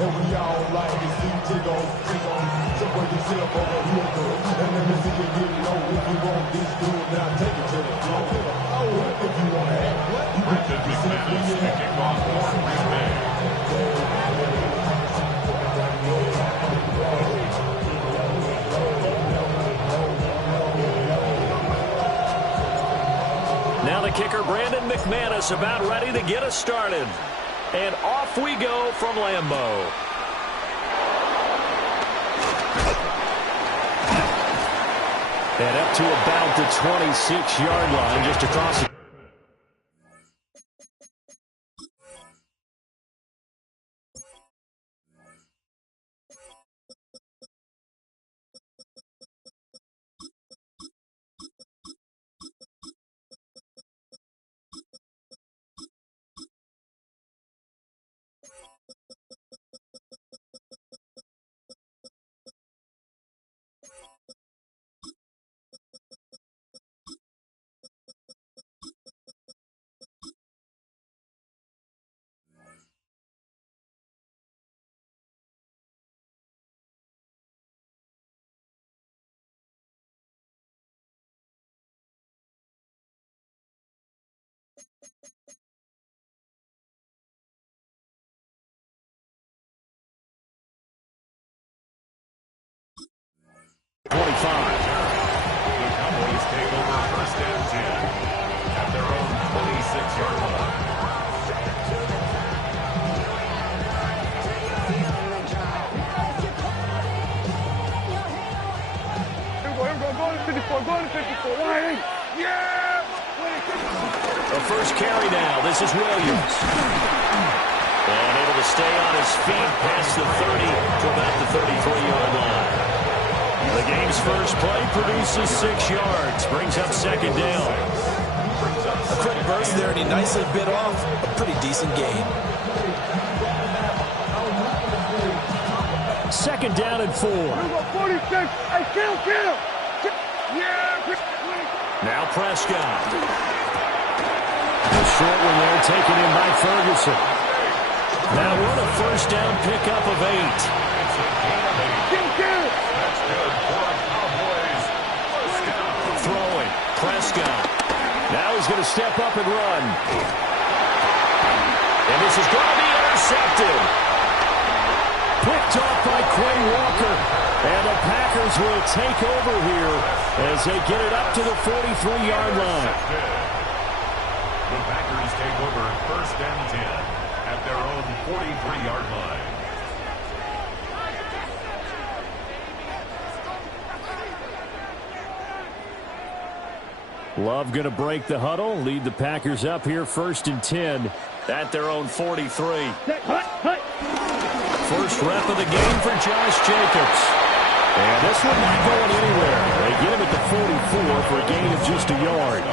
and we all like to see jiggle. So put yourself over here, girl, and let me see you get low. If you want this dude, now take it to the floor. Oh, if you want to act, you can Brendan McManus kicking off for Green Bay. Now the kicker, Brandon McManus, about ready to get us started. And off we go from Lambeau. And up to about the 26-yard line, just across the... The Cowboys take over first and 10 at their own 26-yard line. Go to 54, go to 54. Yeah! The first carry now. This is Williams. And able to stay on his feet past the 30 to about the 33-yard line. The game's first play produces 6 yards. Brings up second down. A quick burst there, and he nicely bit off a pretty decent gain. Second down and 4. 46. Hey, kill. Yeah. Now Prescott. The short one there taken in by Ferguson. Now what a first down pickup of 8. That's good for the Cowboys. First down. Throwing. Prescott. Now he's going to step up and run. And this is going to be intercepted. Picked off by Quay Walker. And the Packers will take over here as they get it up to the 43-yard line. The Packers take over first and 10 at their own 43-yard line. Love going to break the huddle, lead the Packers up here first and 10 at their own 43. First rep of the game for Josh Jacobs. And this one not going anywhere. They get him at the 44 for a gain of just a yard.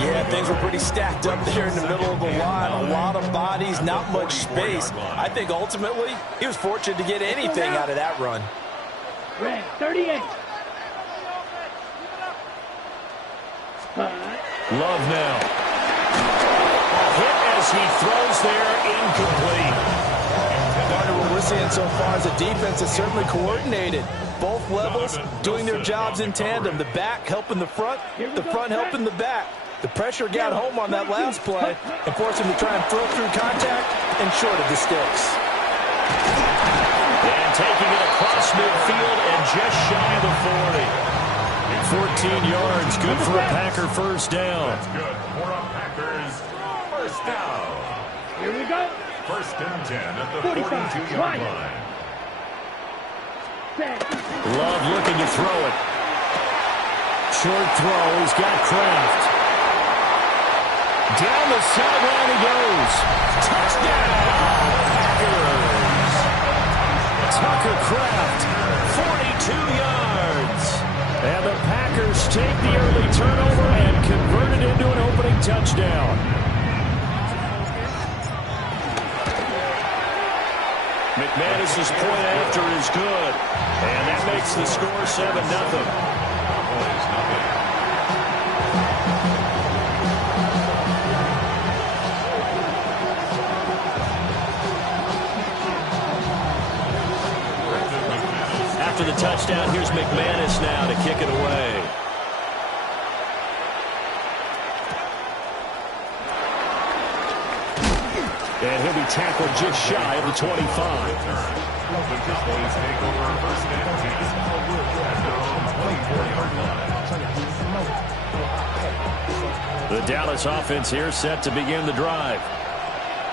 Yeah, things were pretty stacked up there in the middle of the line. A lot of bodies, not much space. I think ultimately he was fortunate to get anything out of that run. Red, 38. Love now. A hit as he throws there, incomplete. Partner, what we're seeing so far is the defense is certainly coordinated. Both levels doing their jobs in tandem. The back helping the front helping the back. The pressure got home on that last play and forced him to try and throw through contact and short of the sticks. And taking it across midfield and just shy of the 40. 14 yards, good for a Packer first down. That's good for a Packers first down. Here we go. First and 10 at the 42-yard line. Love looking to throw it. Short throw, he's got Kraft. Down the sideline he goes. Touchdown, Packers. Tucker Kraft, 42 yards. And the Packers take the early turnover and convert it into an opening touchdown. McManus's point after is good. And that makes the score 7-0. after the touchdown. Here's McManus now to kick it away. And he'll be tackled just shy of the 25. The Cowboys take over first and 10 at their own 24-yard line. The Dallas offense here set to begin the drive.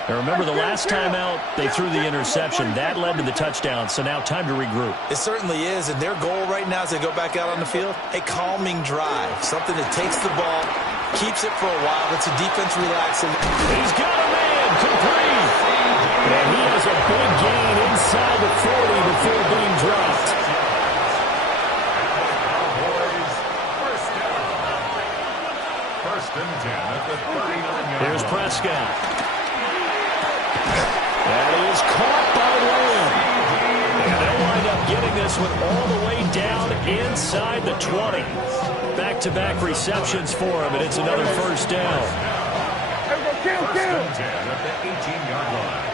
Now remember, the last time out, they threw the interception. That led to the touchdown, so now time to regroup. It certainly is, and their goal right now as they go back out on the field, a calming drive, something that takes the ball, keeps it for a while, lets the defense relax. And he's got a man, complete. And he has a big gain inside the 40 before being dropped. First and 10 at the 39-yard. Here's Prescott. That is caught by Lamb. And they'll wind up getting this one all the way down inside the 20. Back-to-back receptions for him, and it's another first down. First and 10 at the 18-yard line.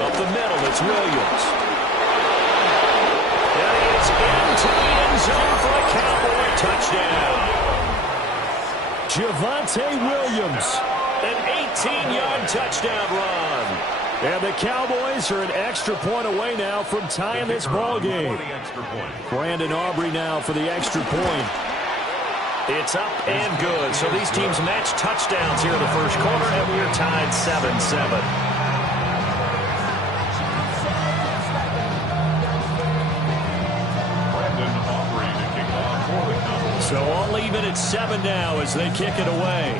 Up the middle, it's Williams. And he is into the end zone for a Cowboy touchdown. Javonte Williams, an 18-yard touchdown run. And the Cowboys are an extra point away now from tying this ball game. Brandon Aubrey now for the extra point. It's up and good. So these teams match touchdowns here in the first quarter, and we're tied 7-7. So all even at 7 now as they kick it away.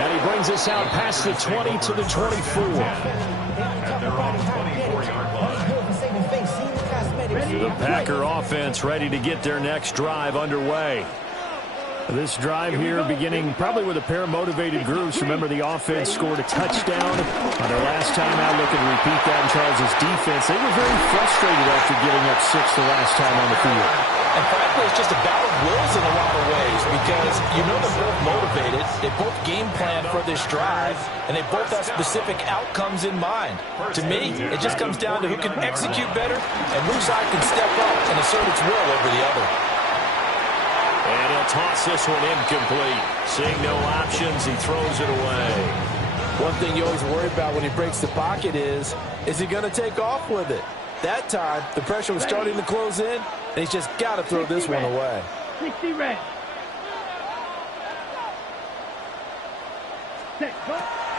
And he brings us out past the 20 to the 24. At their own 24-yard line. The Packer offense ready to get their next drive underway. This drive here beginning probably with a pair of motivated groups. Remember, the offense scored a touchdown on their last time out. Looking to repeat that in Charles' defense. They were very frustrated after giving up 6 the last time on the field. And frankly, it's just a battle of wills in a lot of ways because you know they're both motivated. They both game plan for this drive, and they both have specific outcomes in mind. To me, it just comes down to who can execute better and which side can step up and assert its will over the other. And he'll toss this one incomplete. Seeing no options, he throws it away. One thing you always worry about when he breaks the pocket is he going to take off with it? That time, the pressure was starting to close in, and he's just got to throw this one away. 60 red.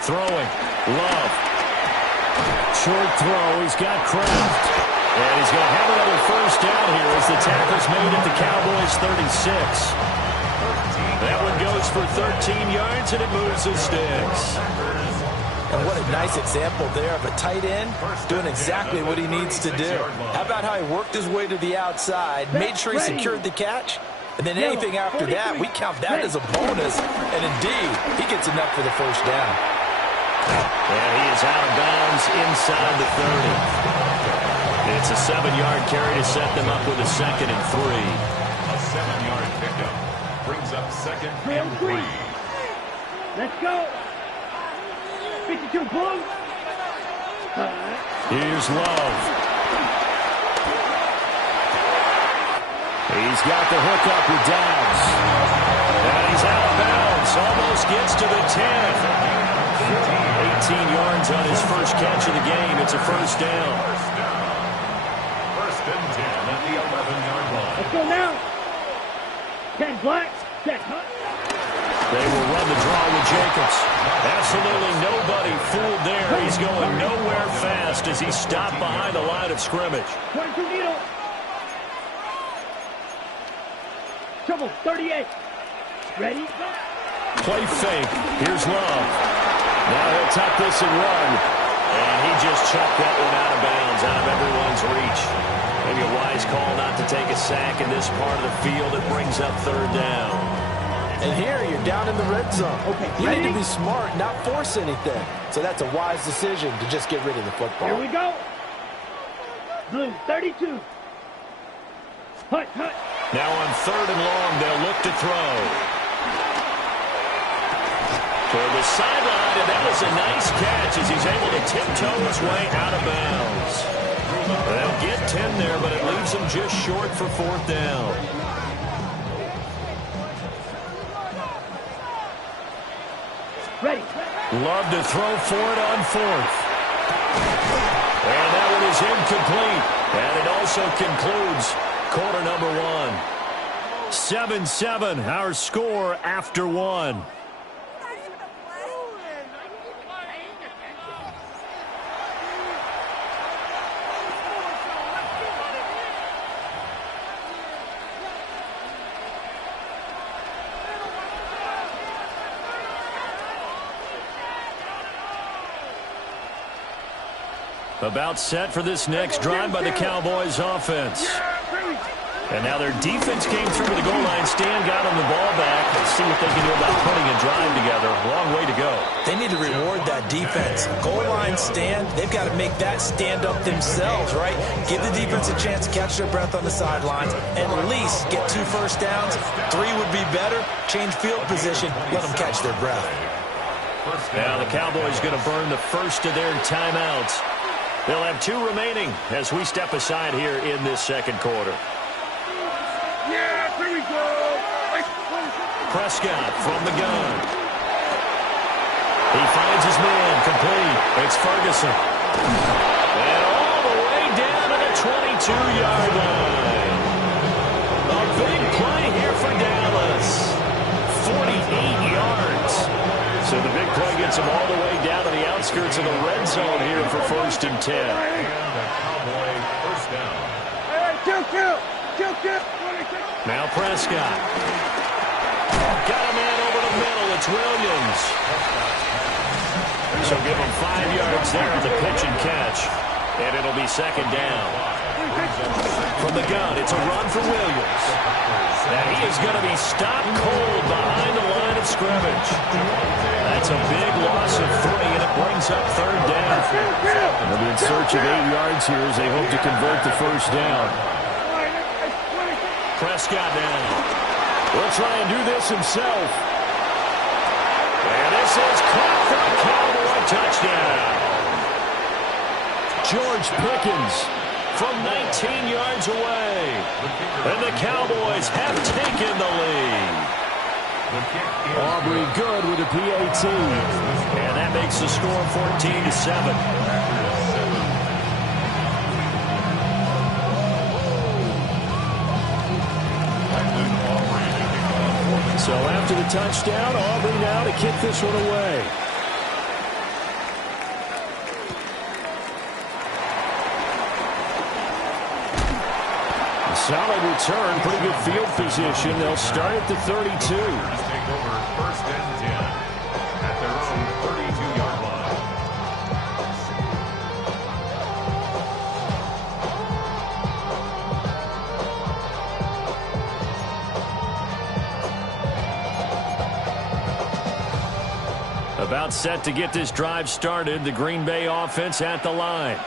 Throwing. Love. Short throw. He's got Kraft. And he's going to have another first down here as the tackle's made at the Cowboys 36. That one goes for 13 yards, and it moves the sticks. And what a nice example there of a tight end doing exactly what he needs to do. How about how he worked his way to the outside, made sure he secured the catch, and then anything after that, we count that as a bonus. And indeed, he gets enough for the first down. And he is out of bounds inside the 30. It's a 7-yard carry to set them up with a 2nd and 3. A 7-yard pickup brings up 2nd and 3. Let's go. 52 Bulls. Here's Love. He's got the hook up with Dobbs. And he's out of bounds. Almost gets to the 10. 18 yards on his first catch of the game. It's a first down. First and 10 at the 11-yard line. Let's go now. 10 black. 10 hot. They will run the draw with Jacobs. Absolutely nobody fooled there. He's going nowhere fast as he stopped behind the line of scrimmage. 22 needle. Trouble, 38. Ready? Play fake. Here's Love. Now he'll tuck this and run. And he just chucked that one out of bounds, out of everyone's reach. Maybe a wise call not to take a sack in this part of the field. It brings up 3rd down. And here you're down in the red zone. You need to be smart, not force anything. So that's a wise decision to just get rid of the football. Here we go. Blue, 32. Hut, hut. Now on 3rd and long, they'll look to throw. Toward the sideline, and that was a nice catch as he's able to tiptoe his way out of bounds. They'll get 10 there, but it leaves them just short for 4th down. Ready. Love to throw for it on 4th. And that one is incomplete. And it also concludes quarter number 1. 7-7, our score after 1. About set for this next drive by the Cowboys offense. And now their defense came through to the goal line. Stan got them the ball back. Let's see what they can do about putting a drive together. Long way to go. They need to reward that defense. Goal line stand, they've got to make that stand up themselves, right? Give the defense a chance to catch their breath on the sidelines. At least get 2 first downs. 3 would be better. Change field position. Let them catch their breath. Now the Cowboys going to burn the first of their timeouts. They'll have 2 remaining as we step aside here in this second quarter. Yeah, here we go. Prescott from the gun. He finds his man complete. It's Ferguson. And all the way down to the 22-yard line. A big play here for Dallas. 48 yards. So the big play gets him all the way down to the outskirts of the red zone here for 1st and 10. And a Cowboy first down. Kill. Now Prescott. Got a man over the middle. It's Williams. So give him 5 yards there on the pitch and catch. And it'll be 2nd down. From the gun, it's a run for Williams. And he is going to be stopped cold behind the line of scrimmage. That's a big loss of 3, and it brings up 3rd down. They'll be in search of 8 yards here as they hope to convert the first down. Prescott now. Will try and do this himself. And this is caught for a Cowboy touchdown. George Pickens from 19 yards away. And the Cowboys have taken the lead. Aubrey good with a PAT. And that makes the score 14-7. So after the touchdown, Aubrey now to kick this one away. Solid return, pretty good field position. They'll start at the 32. Take over 1st and 10 at their own 32-yard line. About set to get this drive started. The Green Bay offense at the line.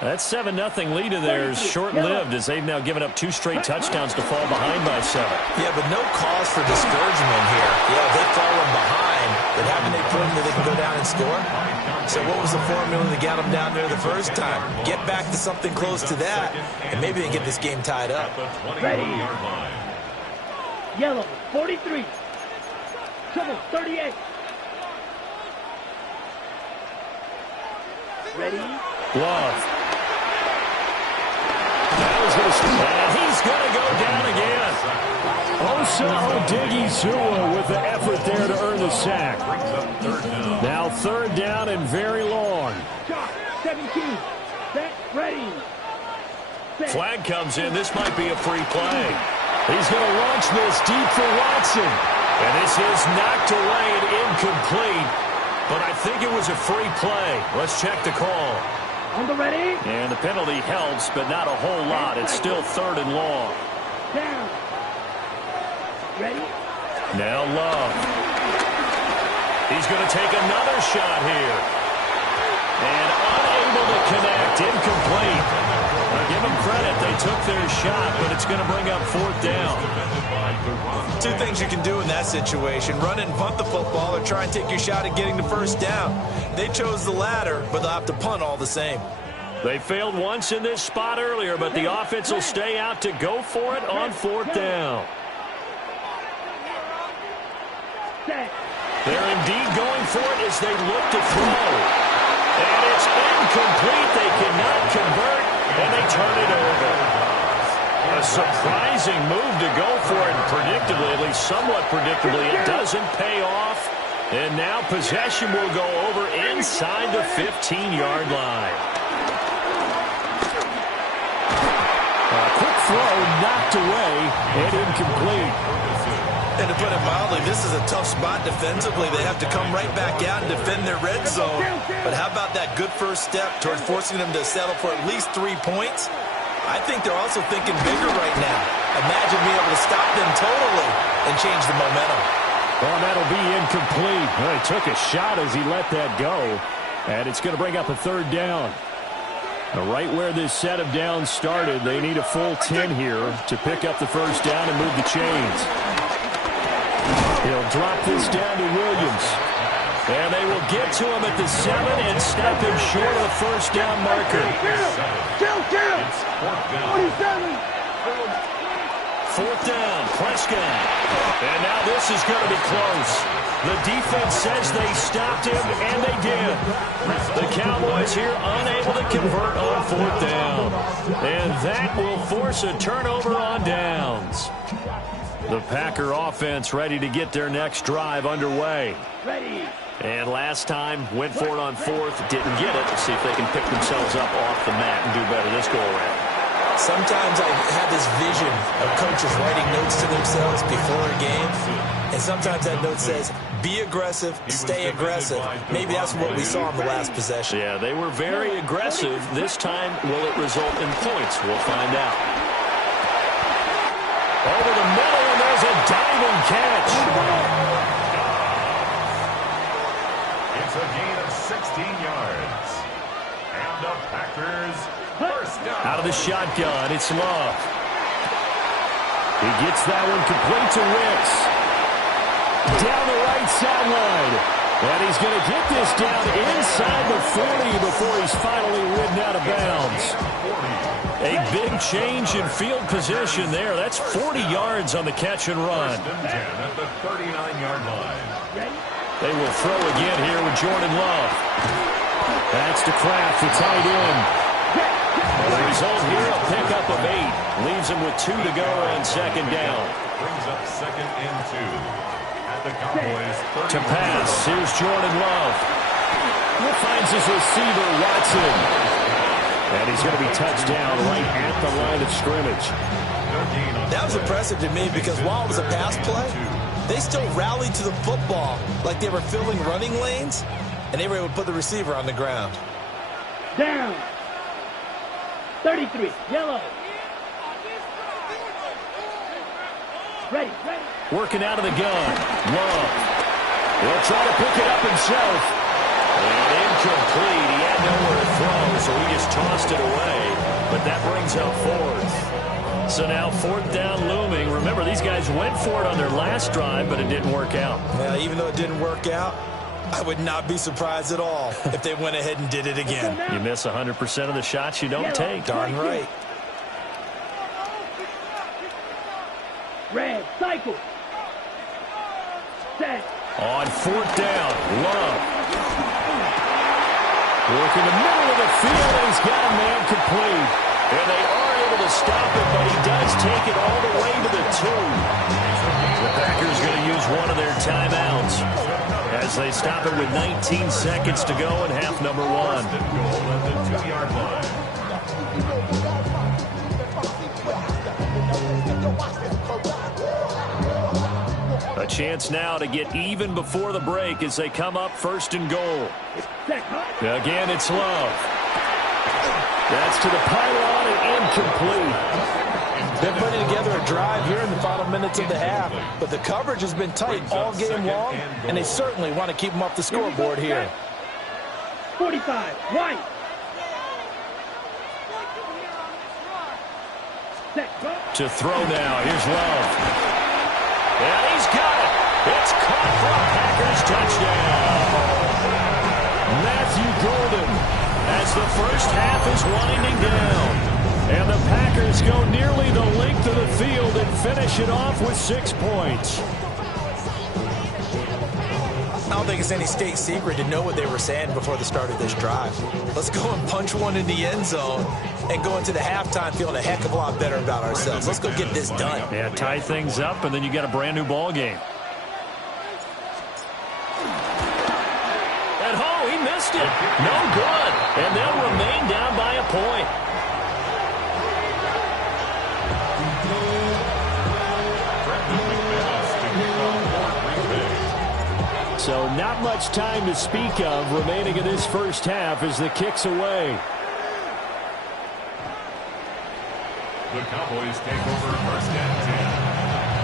That 7-0 lead of theirs short-lived as they've now given up 2 straight touchdowns to fall behind by 7. Yeah, but no cause for discouragement here. Yeah, they've fallen behind, but haven't they proven that they can go down and score? So what was the formula to get them down there the first time? Get back to something close to that, and maybe they get this game tied up. Ready. Yellow, 43. Trouble, 38. Ready. Love. And he's going to go down again. Osa Odighizuwa with the effort there to earn the sack. Now 3rd down and very long. 17. Set. Ready. Set. Flag comes in. This might be a free play. He's going to launch this deep for Watson. And this is knocked away and incomplete. But I think it was a free play. Let's check the call. On the ready. And the penalty helps, but not a whole lot. It's still 3rd and long. Down. Ready. Now Love. He's going to take another shot here. And unable to connect. Incomplete. I'll give him credit. They took their shot, but it's going to bring up 4th down. Two things you can do in that situation: run it and punt the football, or try and take your shot at getting the first down. They chose the latter, but they'll have to punt all the same. They failed once in this spot earlier, but the offense will stay out to go for it on 4th down. They're indeed going for it as they look to throw. And it's incomplete. They cannot convert, and they turn it over. A surprising move to go for it, and predictably, at least somewhat predictably, it doesn't pay off. And now possession will go over inside the 15-yard line. A quick throw knocked away and incomplete. And to put it mildly, this is a tough spot defensively. They have to come right back out and defend their red zone. But how about that good first step towards forcing them to settle for at least 3 points? I think they're also thinking bigger right now. Imagine being able to stop them totally and change the momentum. Well, that'll be incomplete. Well, he took a shot as he let that go. And it's going to bring up a 3rd down. Now, right where this set of downs started, they need a full 10 here to pick up the first down and move the chains. He'll drop this down to Williams. And they will get to him at the 7 and stop him short of the first down marker. Kill! 47. 4th down, Prescott. And now this is going to be close. The defense says they stopped him, and they did. The Cowboys here unable to convert on 4th down. And that will force a turnover on downs. The Packer offense ready to get their next drive underway. And last time, went for it on 4th, didn't get it. Let's see if they can pick themselves up off the mat and do better this go-around. Sometimes I have this vision of coaches writing notes to themselves before a game, and sometimes that note says, be aggressive, stay aggressive. Maybe that's what we saw in the last possession. Yeah, they were very aggressive. This time, will it result in points? We'll find out. Over the middle, and there's a diving catch. It's a gain of 16 yards. And the Packers first down. Out of the shotgun, it's Love. He gets that one complete to Wicks. Down the right sideline. And he's going to get this down inside the 40 before he's finally ridden out of bounds. A big change in field position there. That's 40 yards on the catch and run. At the 39-yard line. They will throw again here with Jordan Love. That's to Kraft, the tight end. The result here, a pickup of 8. Leaves him with 2 to go on 2nd down. Brings up 2nd and 2. At the Cowboys. To pass, here's Jordan Love. He finds his receiver, Watson. And he's going to be touched down right at the line of scrimmage. That was impressive to me because while it was a pass play, they still rallied to the football like they were filling running lanes, and they were able to put the receiver on the ground. Down. 33, yellow. Ready. Working out of the gun. Love. He'll try to pick it up himself. And incomplete. He had nowhere to throw, so he just tossed it away. But that brings up 4th. So now 4th down looming. Remember, these guys went for it on their last drive, but it didn't work out. Yeah, even though it didn't work out, I would not be surprised at all if they went ahead and did it again. You miss 100% of the shots you don't take. Darn right. Red, cycle. Set. On 4th down, Love. Working the middle of the field, and he's got a man complete. And they are able to stop it, but he does take it all the way to the 2. The Packers going to use one of their timeouts as they stop it with 19 seconds to go in half number 1. The 2-yard line. A chance now to get even before the break as they come up 1st and goal. Again, it's Love. That's to the pylon and incomplete. They're putting together a drive here in the final minutes of the half, but the coverage has been tight all game long, and they certainly want to keep them off the scoreboard here. 45, White. To throw now. Here's Love. And he's got it. It's caught for a Packers touchdown. Matthew Golden as the first half is winding down. And the Packers go nearly the length of the field and finish it off with 6 points. I don't think it's any state secret to know what they were saying before the start of this drive. Let's go and punch one in the end zone and go into the halftime feeling a heck of a lot better about ourselves. Let's go get this done. Yeah, tie things up, and then you got a brand new ball game. At home, he missed it. No good. And they'll remain down by a point. So not much time to speak of remaining in this first half as the kick's away. The Cowboys take over first and 10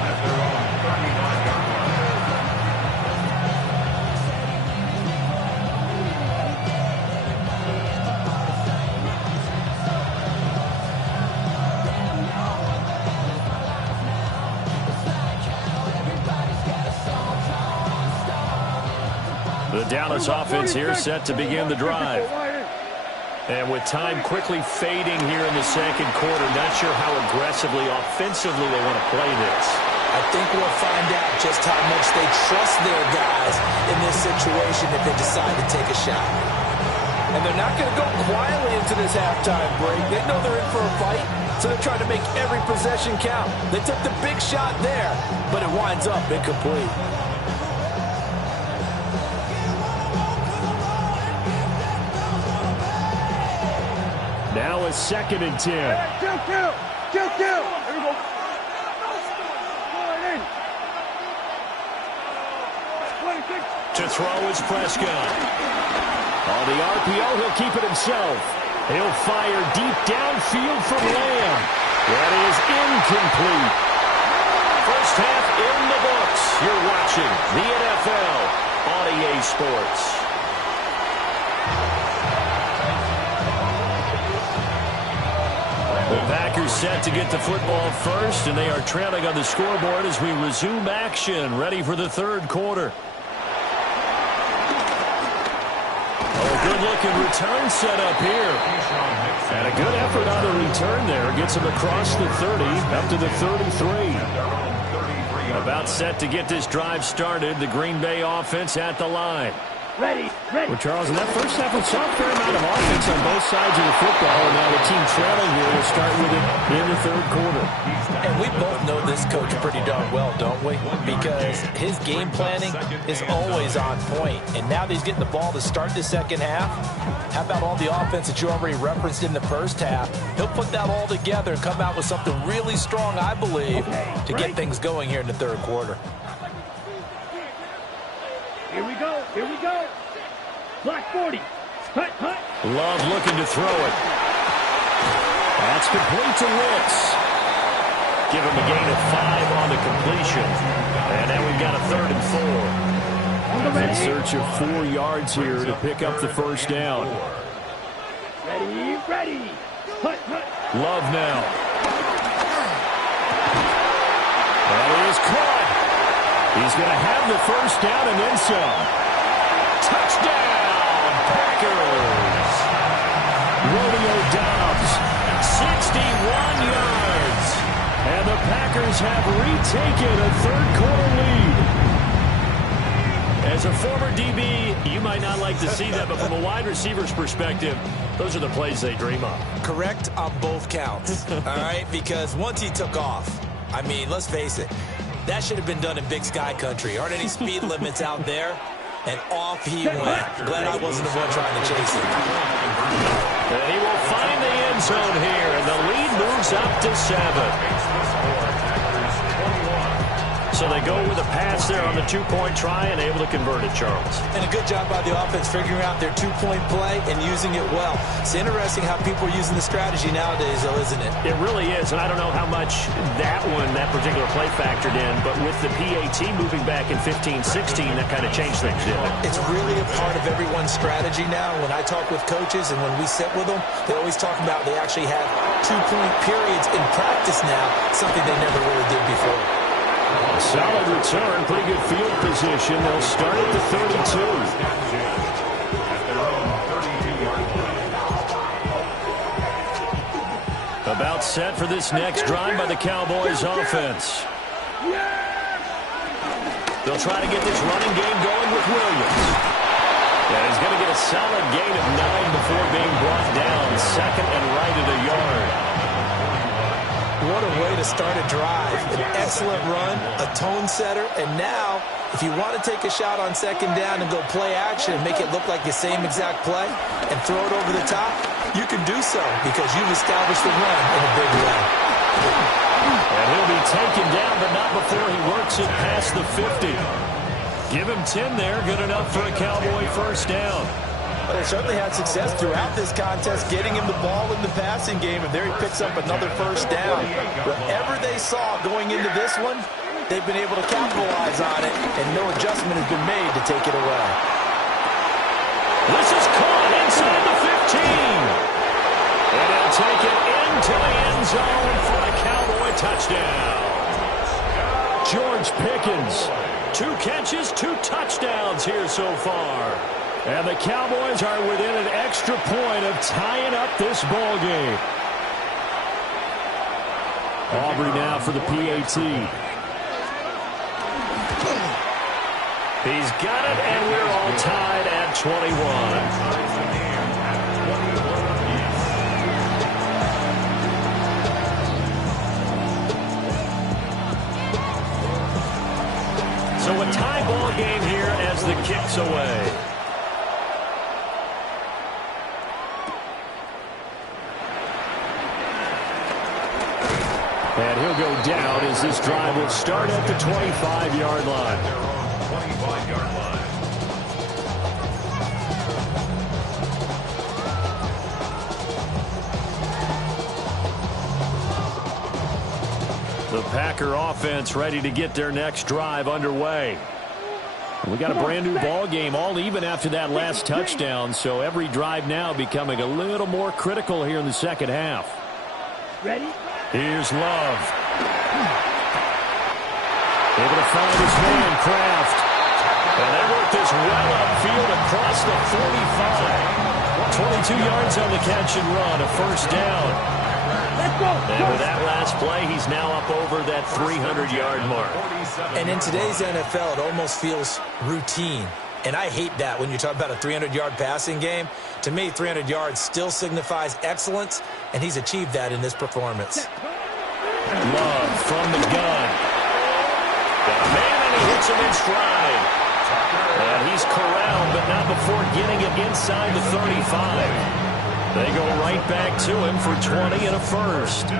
at their own 39-yard line. The Dallas offense here set to begin the drive. And with time quickly fading here in the second quarter, not sure how aggressively, offensively they want to play this. I think we'll find out just how much they trust their guys in this situation if they decide to take a shot. And they're not going to go quietly into this halftime break. They know they're in for a fight, so they're trying to make every possession count. They took the big shot there, but it winds up incomplete. Now a 2nd and 10. Kill. Here we go. To throw is Prescott. On the RPO, he'll keep it himself. He'll fire deep downfield from Lamb. That is incomplete. First half in the books. You're watching the NFL on EA Sports. The Packers set to get the football first, and they are trailing on the scoreboard as we resume action, ready for the third quarter. Oh, good-looking return set up here. And a good effort on the return there. Gets him across the 30, up to the 33. About set to get this drive started. The Green Bay offense at the line. Ready. Well, Charles, in that first half, we saw a fair amount of offense on both sides of the football, and now the team trailing here will start with it in the third quarter. And we both know this coach pretty darn well, don't we? Because his game planning is always on point. And now that he's getting the ball to start the second half, how about all the offense that you already referenced in the first half? He'll put that all together and come out with something really strong, I believe, to get things going here in the third quarter. Here we go. Black 40. Hut. Love looking to throw it. That's complete to Wicks. Give him a gain of 5 on the completion. And now we've got a 3rd and 4. In search of 4 yards here to pick up the first down. Ready. Hut. Love now. That is caught. He's going to have the first down and then some. Touchdown, Packers. Romeo Doubs, 61 yards. And the Packers have retaken a third-quarter lead. As a former DB, you might not like to see that, but from a wide receiver's perspective, those are the plays they dream of. Correct on both counts, all right? Because once he took off, I mean, let's face it, that should have been done in Big Sky Country. Aren't any speed limits out there? And off he went. Glad I wasn't the one trying to chase him. And he will find the end zone here, and the lead moves up to 7. So they go with a pass there on the two-point try and able to convert it, Charles. And a good job by the offense figuring out their two-point play and using it well. It's interesting how people are using the strategy nowadays, though, isn't it? It really is, and I don't know how much that particular play factored in, but with the PAT moving back in 15-16, that kind of changed things, didn't it? It's really a part of everyone's strategy now. When I talk with coaches and when we sit with them, they always talk about they actually have two-point periods in practice now, something they never really did before. A solid return, pretty good field position. They'll start at the 32. About set for this next drive by the Cowboys offense. They'll try to get this running game going with Williams. And he's going to get a solid gain of 9 before being brought down. Second and right at a yard. What a way to start a drive. An excellent run, a tone setter, and now, if you want to take a shot on second down and go play action and make it look like the same exact play and throw it over the top, you can do so because you've established the run in a big way. And he'll be taken down, but not before he works it past the 50. Give him 10 there, good enough for a Cowboy first down. But they certainly had success throughout this contest, getting him the ball in the passing game, and there he picks up another first down. Whatever they saw going into this one, they've been able to capitalize on it, and no adjustment has been made to take it away. This is caught inside the 15. And he'll take it into the end zone for a Cowboy touchdown. George Pickens, 2 catches, 2 touchdowns here so far. And the Cowboys are within an extra point of tying up this ball game. Aubrey now for the PAT. He's got it, and we're all tied at 21. So a tie ball game here as the kick's away. And he'll go down as this drive will start at the 25-yard line. 25-yard line. The Packer offense ready to get their next drive underway. We got a brand new ball game, all even after that last touchdown, so every drive now becoming a little more critical here in the second half. Ready? Here's Love. Able to find his man, Kraft. And they work this well upfield across the 45. 22 yards on the catch and run, a first down. Let's go. And with that last play, he's now up over that 300-yard mark. And in today's NFL, it almost feels routine. And I hate that when you talk about a 300-yard passing game. To me, 300 yards still signifies excellence, and he's achieved that in this performance. Love from the gun. Got a man, and he hits him in stride. And he's corralled, but not before getting it inside the 35. They go right back to him for 20 and a first.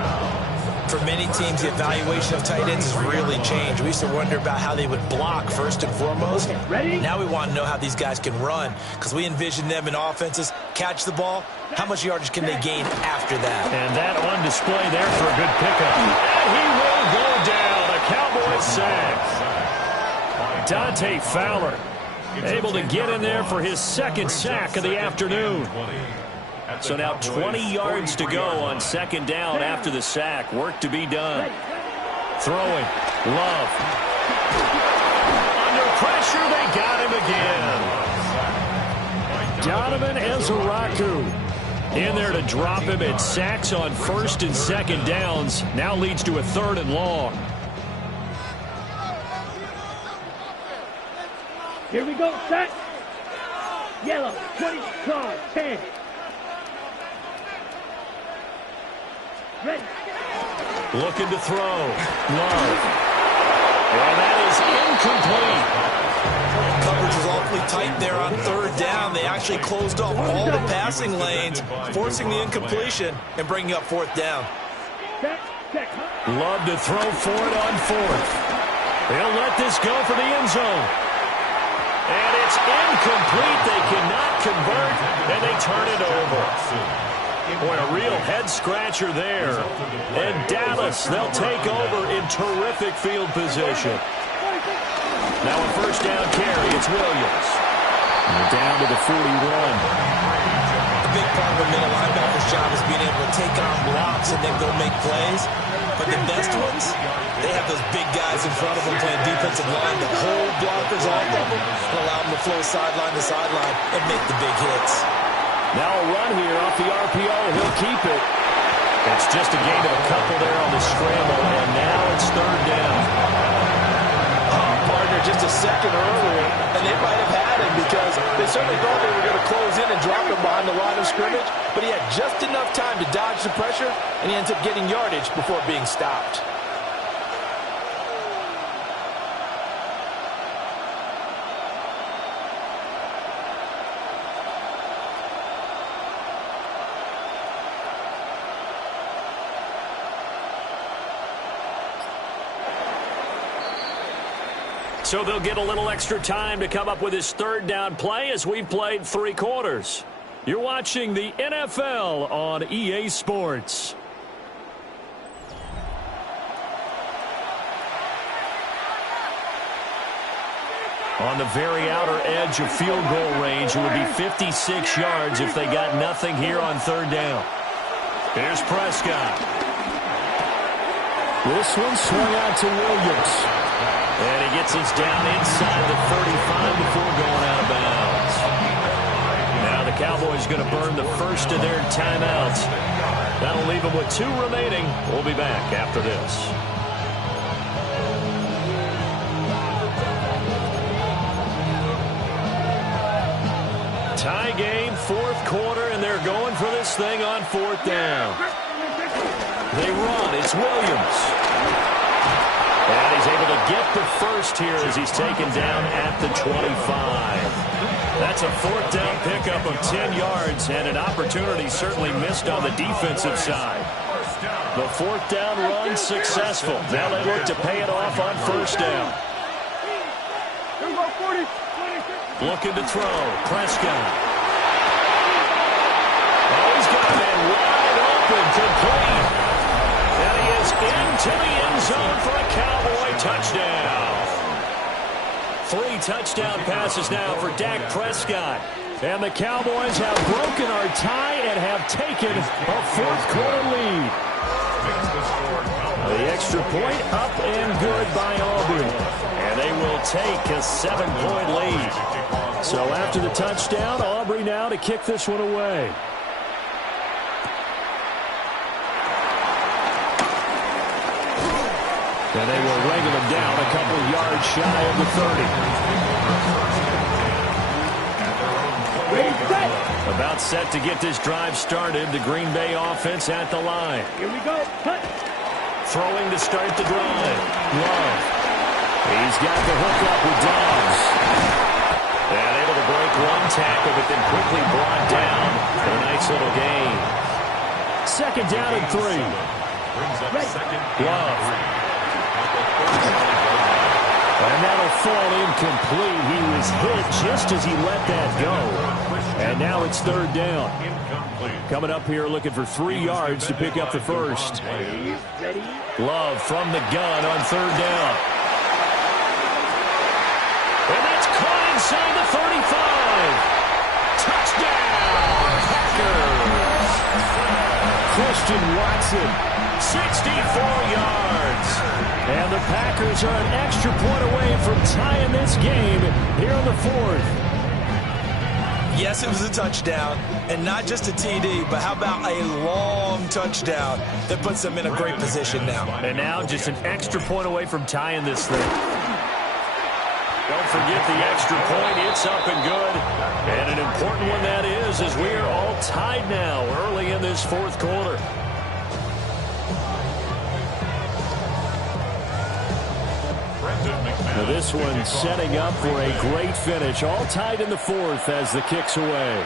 For many teams, the evaluation of tight ends has really changed. We used to wonder about how they would block first and foremost. Now we want to know how these guys can run, because we envision them in offenses, catch the ball, how much yardage can they gain after that? And that on display there for a good pickup. And he will go down. A Cowboy sack. Dante Fowler able to get in there for his second sack of the afternoon. So now 20 yards to go on second down after the sack. Work to be done. Throwing. Love. Under pressure, they got him again. Donovan Ezeraku in there to drop him. It sacks on first and second downs. Now leads to a third and long. Here we go, set. Yellow, 20, card, 10. Ready. Looking to throw. Love. And that is incomplete. Coverage was awfully tight there on third down. They actually closed off all the passing lanes, forcing the incompletion and bringing up fourth down. Set, set. Love to throw for it on fourth. They'll let this go for the end zone. And it's incomplete. They cannot convert, and they turn it over. Boy, a real head-scratcher there. And Dallas, they'll take over in terrific field position. Now a first down carry. It's Williams. And down to the 41. A big part of a middle linebacker's job is being able to take on blocks and then go make plays. But the best ones, they have those big guys in front of them playing defensive line that hold blockers off of them and allow them to flow sideline to sideline and make the big hits. Now a run here off the RPO. He'll keep it. It's just a gain of a couple there on the scramble, and now it's third down. Partner, just a second earlier, and they might have had him because they certainly thought they were going to close in and drop him behind the line of scrimmage, but he had just enough time to dodge the pressure, and he ends up getting yardage before being stopped. So they'll get a little extra time to come up with his third down play as we've played 3 quarters. You're watching the NFL on EA Sports. On the very outer edge of field goal range, it would be 56 yards if they got nothing here on third down. Here's Prescott. This one swung out to Williams. And he gets us down inside the 35 before going out of bounds. Now the Cowboys going to burn the first of their timeouts. That'll leave them with 2 remaining. We'll be back after this. Tie game, 4th quarter, and they're going for this thing on 4th down. They run. It's Williams. And he's able to get the first here as he's taken down at the 25. That's a 4th down pickup of 10 yards and an opportunity certainly missed on the defensive side. The 4th down run successful. Now they look to pay it off on 1st down. Looking to throw. Prescott. Oh, he's got a man wide open, complete. And he is into the end zone for a Cowboy touchdown. 3 touchdown passes now for Dak Prescott. And the Cowboys have broken our tie and have taken a 4th quarter lead. The extra point up and good by Aubrey. And they will take a 7-point lead. So after the touchdown, Aubrey now to kick this one away. And they will wrangle him down a couple yards shy of the 30. About set to get this drive started. The Green Bay offense at the line. Here we go. Cut. Throwing to start the drive. Love. He's got the hook up with Dobbs. And able to break one tackle, but then quickly brought down for a nice little gain. 2nd down and 3. Love. And that'll fall incomplete. He was hit just as he let that go. And now it's 3rd down. Coming up here looking for 3 yards to pick up the first. Love from the gun on 3rd down. And that's caught inside the 35. Touchdown, Packers. Christian Watson, 64 yards. And the Packers are an extra point away from tying this game here in the 4th. Yes, it was a touchdown, and not just a TD, but how about a long touchdown that puts them in a great position now. And now just an extra point away from tying this thing. Don't forget the extra point. It's up and good. And an important one that is, as we are all tied now early in this 4th quarter. Now this one setting up for a great finish. All tied in the 4th as the kick's away.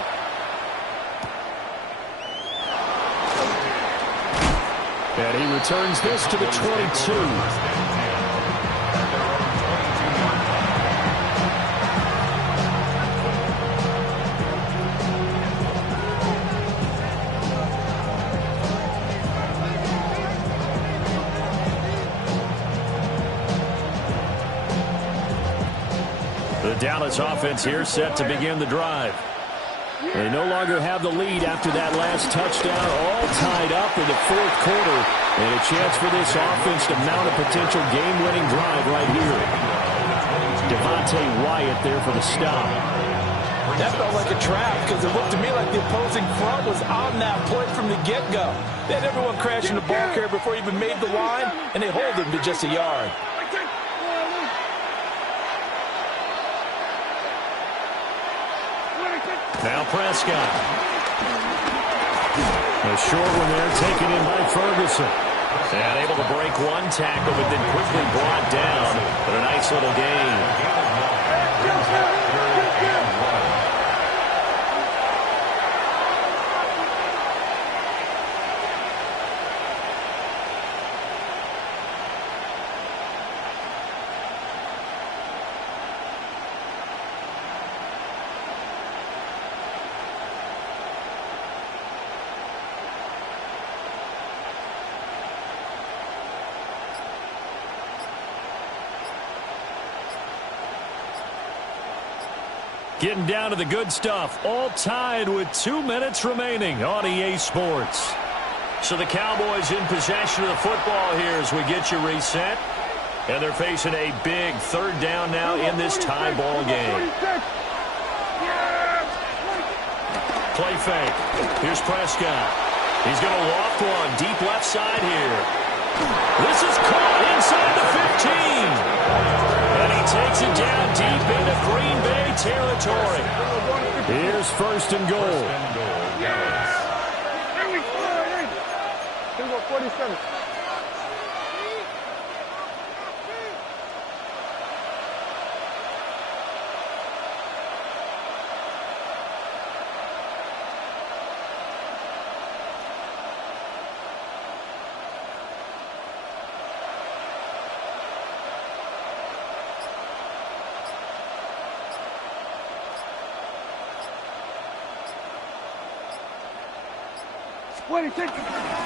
And he returns this to the 22. Dallas offense here set to begin the drive. They no longer have the lead after that last touchdown, all tied up in the fourth quarter, and a chance for this offense to mount a potential game-winning drive right here. Devontae Wyatt there for the stop. That felt like a trap because it looked to me like the opposing front was on that play from the get-go. They had everyone crashing the ball carrier before he even made the line, and they hold him to just a yard. Now Prescott. A short one there taken in by Ferguson. And able to break one tackle, but then quickly brought down. But a nice little gain. Getting down to the good stuff. All tied with 2 minutes remaining on EA Sports. So the Cowboys in possession of the football here as we get you reset. And they're facing a big third down now in this tie ball game. Play fake. Here's Prescott. He's going to loft one deep left side here. This is caught inside the 15. And he takes it down deep into Green Bay territory. Here's first and goal. Here we go, 47.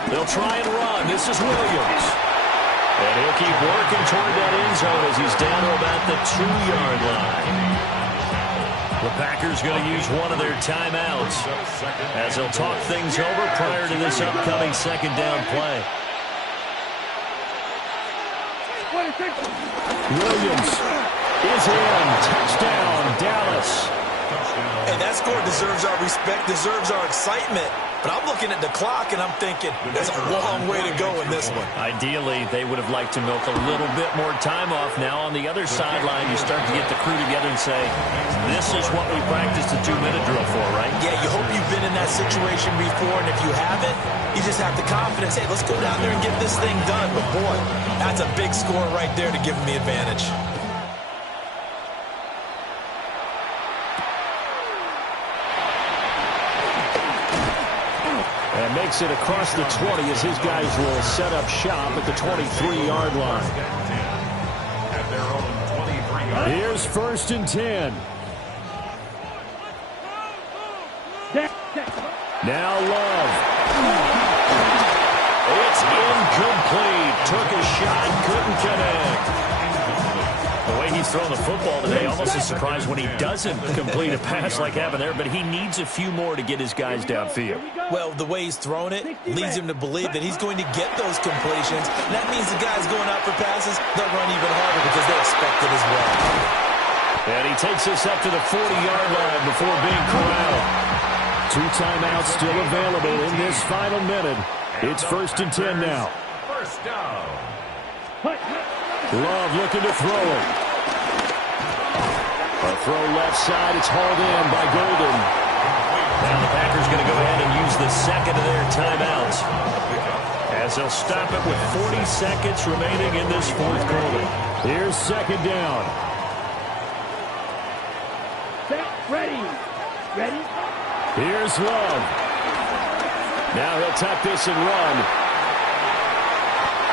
They'll try and run. This is Williams. And he'll keep working toward that end zone as he's down to about the 2-yard line. The Packers going to use one of their timeouts as they'll talk things over prior to this upcoming second down play. Williams is in. Touchdown, Dallas. And that score deserves our respect, deserves our excitement. But I'm looking at the clock, and I'm thinking there's a long way to go in this one. Ideally, they would have liked to milk a little bit more time off. Now on the other sideline, you start to get the crew together and say, this is what we practiced the 2-minute drill for, right? Yeah, you hope you've been in that situation before, and if you haven't, you just have the confidence, hey, let's go down there and get this thing done. But, boy, that's a big score right there to give them the advantage. And makes it across the 20 as his guys will set up shop at the 23-yard line. At their own 23-yard line. Here's first and 10. Now Love. It's incomplete. Took a shot, couldn't connect. The way he's throwing the football today, almost a surprise when he doesn't complete a pass like happened there, but he needs a few more to get his guys downfield. Well, the way he's thrown it leads him to believe that he's going to get those completions. And that means the guys going out for passes, they'll run even harder because they expect it as well. And he takes us up to the 40-yard line before being corralled. 2 timeouts still available in this final minute. It's first and 10 now. First down. Love looking to throw it. A throw left side. It's hauled in by Golden. Now the Packers going to go ahead and use the second of their timeouts as they'll stop it with 40 seconds remaining in this fourth quarter. Here's second down. Ready. Here's Love. Now he'll tuck this and run.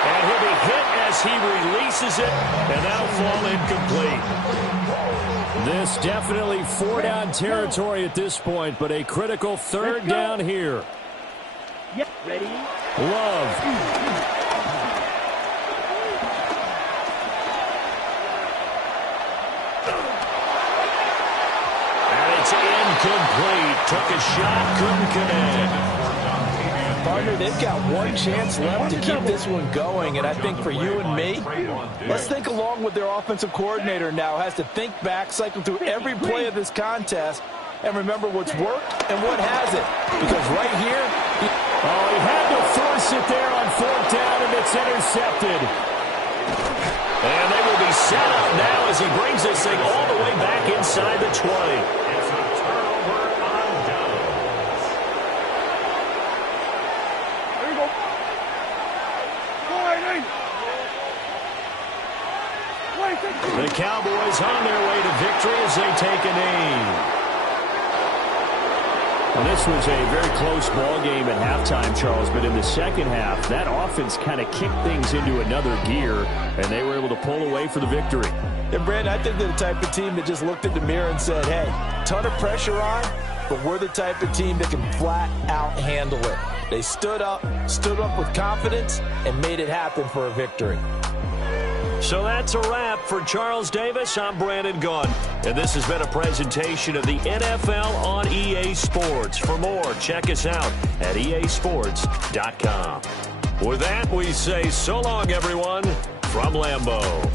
And he'll be hit as he releases it, and that'll fall incomplete. This definitely 4-down territory at this point, but a critical third down here. Yep, ready. Love. shot couldn't connect. Partner, they've got one chance left to keep this one going, and I think for you and me, let's think along with their offensive coordinator now. Has to think back, cycle through every play of this contest, and remember what's worked and what hasn't. Because right here, he had to force it there on 4th down, and it's intercepted. And they will be set up now as he brings this thing all the way back inside the 20. It's a turnover on downs. There you go. Go ahead, The Cowboys on their way to victory as they take a knee. Well, this was a very close ball game at halftime, Charles, but in the second half, that offense kind of kicked things into another gear, and they were able to pull away for the victory. And, Brandon, I think they're the type of team that just looked in the mirror and said, hey, ton of pressure on, but we're the type of team that can flat out handle it. They stood up with confidence, and made it happen for a victory. So that's a wrap for Charles Davis. I'm Brandon Gunn, and this has been a presentation of the NFL on EA Sports. For more, check us out at easports.com. With that, we say so long, everyone, from Lambeau.